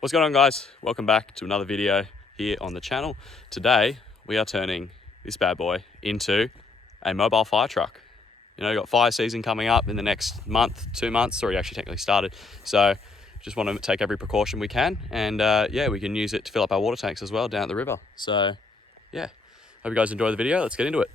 What's going on, guys? Welcome back to another video here on the channel. Today we are turning this bad boy into a mobile fire truck. You know, you've got fire season coming up in the next month, 2 months. It's already actually technically started, so just want to take every precaution we can, and yeah, we can use it to fill up our water tanks as well down at the river. So yeah, hope you guys enjoy the video. Let's get into it.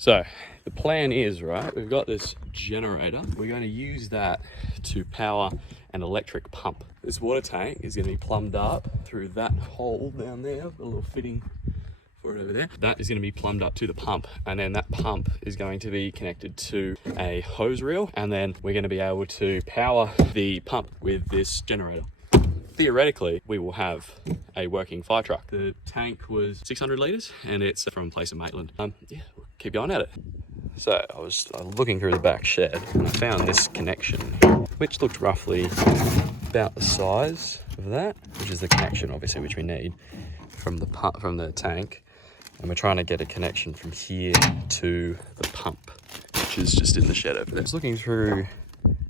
So the plan is, right, we've got this generator. We're going to use that to power an electric pump. This water tank is going to be plumbed up through that hole down there, a little fitting for it over there. That is going to be plumbed up to the pump, and then that pump is going to be connected to a hose reel, and then we're going to be able to power the pump with this generator. Theoretically, we will have a working fire truck. The tank was 600 litres and it's from Place of Maitland. Yeah, we'll keep going at it. So I was looking through the back shed and I found this connection, which looked roughly about the size of that, which is the connection obviously which we need from the tank. And we're trying to get a connection from here to the pump, which is just in the shed over there. I was looking through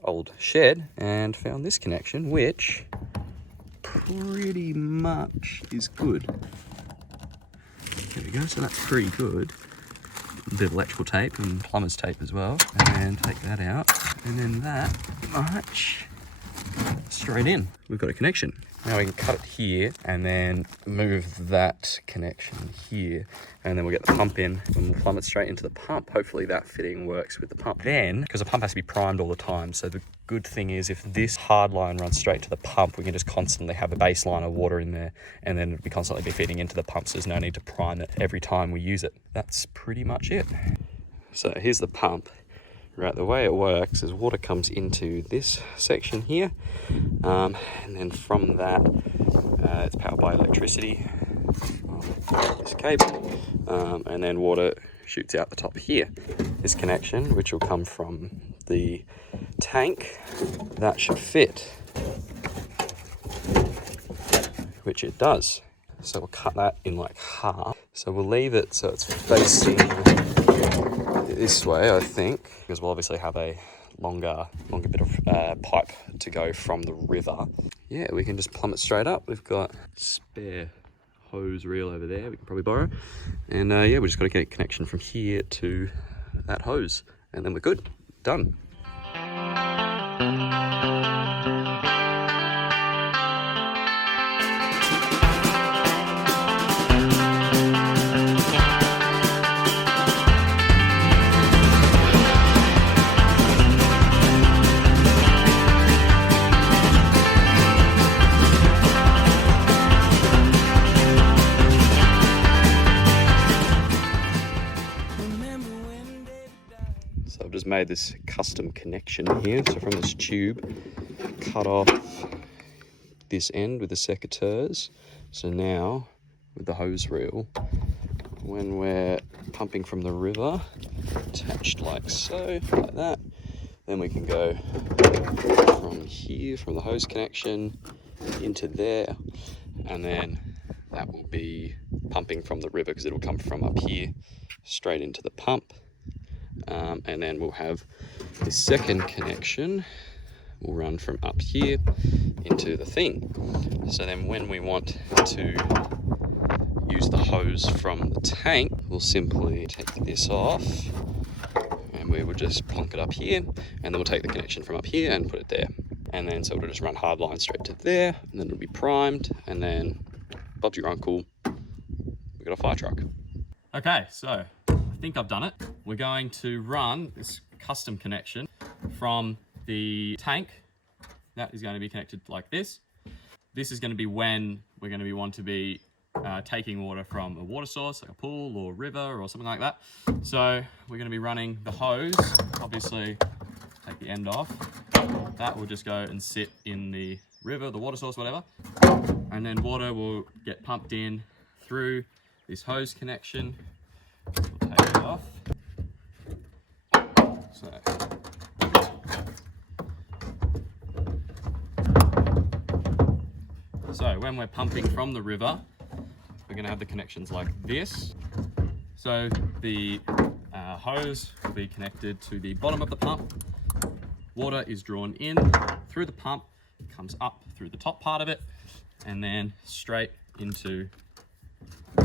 old shed and found this connection, which pretty much is good. There we go, so that's pretty good. A bit of electrical tape and plumber's tape as well, and take that out, and then that much straight in. We've got a connection. Now we can cut it here and then move that connection here, and then we'll get the pump in and we'll plumb it straight into the pump. Hopefully that fitting works with the pump. Then, because the pump has to be primed all the time, so the good thing is if this hard line runs straight to the pump, we can just constantly have a baseline of water in there, and then we constantly be feeding into the pump, so there's no need to prime it every time we use it. That's pretty much it. So here's the pump. Right, the way it works is water comes into this section here, and then from that, it's powered by electricity on this cable, and then water shoots out the top here. This connection, which will come from the tank, that should fit, which it does. So we'll cut that in like half. So we'll leave it so it's facing this way, I think, because we'll obviously have a longer bit of pipe to go from the river. Yeah, we can just plumb it straight up. We've got spare hose reel over there we can probably borrow, and yeah, we just got to get a connection from here to that hose, and then we're good. Done. So I've just made this custom connection here. So from this tube, cut off this end with the secateurs. So now with the hose reel, when we're pumping from the river, attached like so, like that, then we can go from here, from the hose connection into there, and then that will be pumping from the river because it'll come from up here straight into the pump. And then we'll have this second connection will run from up here into the thing. So then when we want to use the hose from the tank, we'll simply take this off and we will just plonk it up here, and then we'll take the connection from up here and put it there. And then so it'll just run hard line straight to there, and then it'll be primed, and then Bob's your uncle. We got a fire truck. Okay, so I think I've done it. We're going to run this custom connection from the tank. That is going to be connected like this. This is going to be when we're going to want to be taking water from a water source, like a pool or river or something like that. So we're going to be running the hose. Obviously, take the end off. That will just go and sit in the river, the water source, whatever. And then water will get pumped in through this hose connection. We'll take it off. So when we're pumping from the river, we're going to have the connections like this. So the hose will be connected to the bottom of the pump. Water is drawn in through the pump, comes up through the top part of it, and then straight into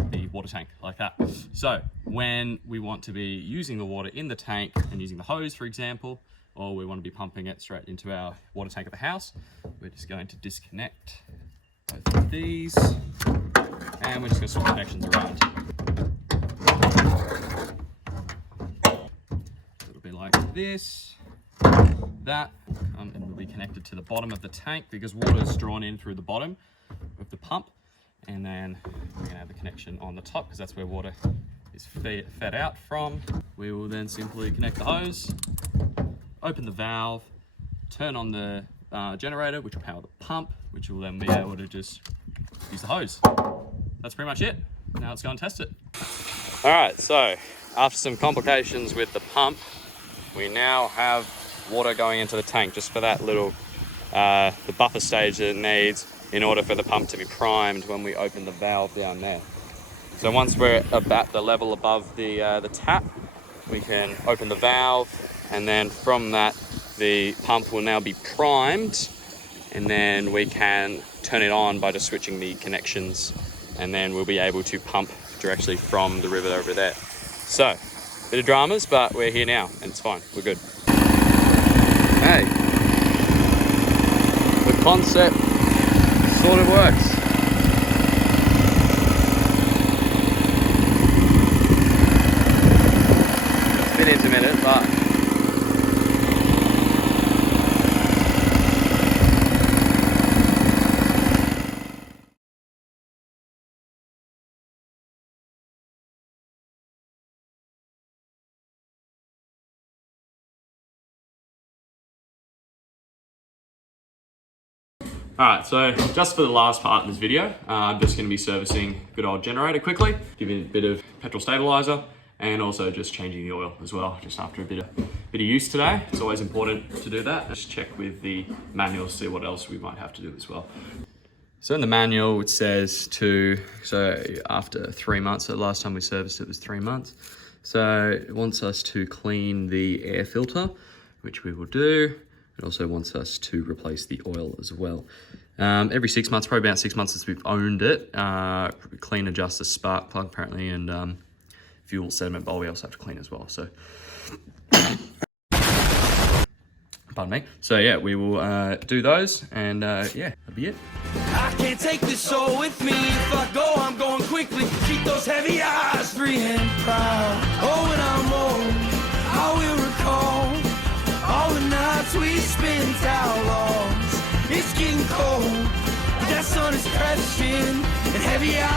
the water tank like that. So when we want to be using the water in the tank and using the hose, for example, or we want to be pumping it straight into our water tank at the house, we're just going to disconnect both of these, and we're just going to swap connections around. It'll be like this. That will come and will be connected to the bottom of the tank because water is drawn in through the bottom of the pump. And then we're going to have the connection on the top because that's where water is fed out from. We will then simply connect the hose, open the valve, turn on the generator, which will power the pump, which will then be able to just use the hose. That's pretty much it. Now let's go and test it. All right, so after some complications with the pump, we now have water going into the tank just for that little, the buffer stage that it needs in order for the pump to be primed when we open the valve down there. So once we're about the level above the tap, we can open the valve, and then from that, the pump will now be primed, and then we can turn it on by just switching the connections, and then we'll be able to pump directly from the river over there. So, bit of dramas, but we're here now, and it's fine, we're good. Hey, the concept sort of works. It's a bit intermittent, but alright, so just for the last part of this video, I'm just going to be servicing good old generator quickly, giving it a bit of petrol stabilizer, and also just changing the oil as well, just after a bit of use today. It's always important to do that. Just check with the manual, see what else we might have to do as well. So in the manual it says so after 3 months, so the last time we serviced it was 3 months. So it wants us to clean the air filter, which we will do. It also wants us to replace the oil as well. Every 6 months, probably about 6 months since we've owned it, clean, adjust the spark plug apparently, and fuel sediment bowl we also have to clean as well. So, pardon me. So yeah, we will do those, and yeah, that'll be it. I can't take this soul with me. If I go, I'm going quickly. Keep those heavy eyes free and proud. Oh, when I'm old, I will recall all the nights we spent outlaws. It's getting cold, but that sun is crashing, and heavy eyes